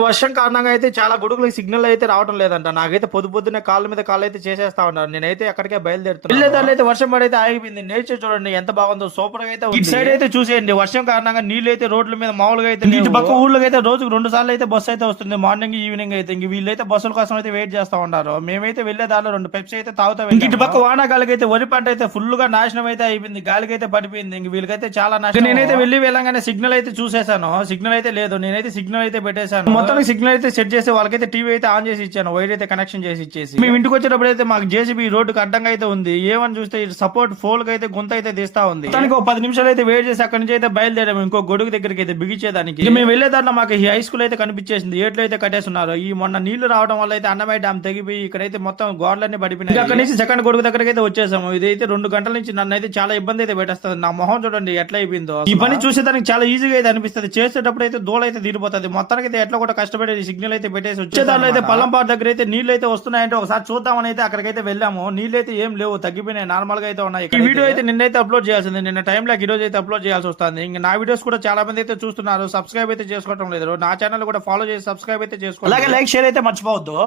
వర్షం కారణంగా అయితే చాలా గొడుగులకు సిగ్నల్ అయితే రావడం లేదంట. నాకైతే పొద్దు పొద్దున్నే కాళ్ళ మీద కాళ్ళు అయితే చేసేస్తా ఉన్నారు. నేనైతే అక్కడికే బయలుదేరుతున్నాను. వెళ్ళేదాన్ని అయితే వర్షం పడైతే ఆగిపోయింది. నేచర్ చూడండి ఎంత బాగుందో. సూపర్గా అయితే. ఇటు సైడ్ అయితే చూసేయండి. వర్షం కారణంగా నీళ్ళు అయితే రోడ్ల మీద మామూలుగా అయితే. ఇటు పక్క ఊళ్ళకి అయితే రోజుకు రెండు సార్లు అయితే బస్సు అయితే వస్తుంది. మార్నింగ్ ఈవినింగ్ అయితే. ఇంక వీళ్ళైతే బస్సుల కోసం అయితే వెయిట్ చేస్తా ఉన్నారు. మేమైతే వెళ్ళే దారిలో రెండు పెప్సీ అయితే తాగుతా. ఇటు పక్క వానాకాలకి అయితే వరి పంట అయితే ఫుల్గా నాశనం అయితే అయిపోయింది. గాలికి అయితే పడిపోయింది. ఇంక వీళ్ళకైతే చాలా నష్టం నేనైతే వెళ్ళి వెళ్ళంగానే సిగ్నల్ అయితే చూసేసాను సిగ్నల్ అయితే లేదు. నేనైతే సిగ్నల్ అయితే పెట్టేశాను. మొత్తం సిగ్నల్ అయితే సెట్ చేసి వాళ్ళకైతే టీవీ అయితే ఆన్ చేసి ఇచ్చాను వైర్ అయితే కనెక్షన్ చేసి ఇచ్చేసి. మేము ఇంటికి వచ్చేటప్పుడు అయితే మాకు జేసీబీ రోడ్డుకి అడ్డంగా అయితే ఉంది. ఏమని చూస్తే సపోర్ట్ ఫోల్కి అయితే గుంత అయితే తీస్తా ఉంది. దానికి ఒక పది నిమిషాలు అయితే వెయిట్ చేసి అక్కడి నుంచి అయితే బయలుదేరాము. ఇంకో గొడుగు దగ్గరికి అయితే బిగించేదానికి. మేము వెళ్ళే దాంట్లో మాకు ఈ హై స్కూల్ అయితే కనిపించేసింది. ఏట్లు అయితే కట్టేస్తున్నారు. ఈ మొన్న నీళ్ళు రావడం వల్ల అయితే అన్నమయ్య డ్యామ్ తెగిపోయి ఇక్కడైతే మొత్తం గోడలన్నీ పడిపోయినాయి. అక్కడి నుంచి సెకండ్ గొడుగు దగ్గరికి అయితే వచ్చేసాము. ఇదైతే రెండు గంటల నుంచి నన్ను అయితే చాలా ఇబ్బంది అయితే పెట్టేస్తుంది. నా మొహం చూడండి ఎట్లా అయిపోయిందో. ఈ పని చూసేదానికి చాలా ఈజీగా అయితే అనిపిస్తుంది. చేసేటప్పుడు అయితే దూల అయితే తీరిపోతుంది. మొత్తానికి అయితే ఎట్లా కూడా కష్టపడి సిగ్నల్ అయితే పెట్టేసి వచ్చేదానిలో అయితే పల్లంపాడు దగ్గర అయితే నీళ్ళు అయితే వస్తున్నాయంటే ఒకసారి చూద్దామని అయితే అక్కడికైతే వెళ్ళాము. నీళ్ళు అయితే ఏం లేవు తగ్గిపోయినాయి నార్మల్గా అయితే ఉన్నాయి. ఈ వీడియో అయితే నిన్నైతే అప్లోడ్ చేయాల్సింది. నిన్న టైం లో ఈ రోజు అయితే అప్లోడ్ చేయాల్సి వస్తుంది. ఇంకా నా వీడియోస్ కూడా చాలా మంది అయితే చూస్తున్నారు. సబ్స్క్రైబ్ అయితే చేసుకోవడం లేదు. నా ఛానల్ కూడా ఫాలో చేసి సబ్స్క్రైబ్ అయితే చేసుకోవాలి అలాగే లైక్ షేర్ అయితే మర్చిపోవద్దు.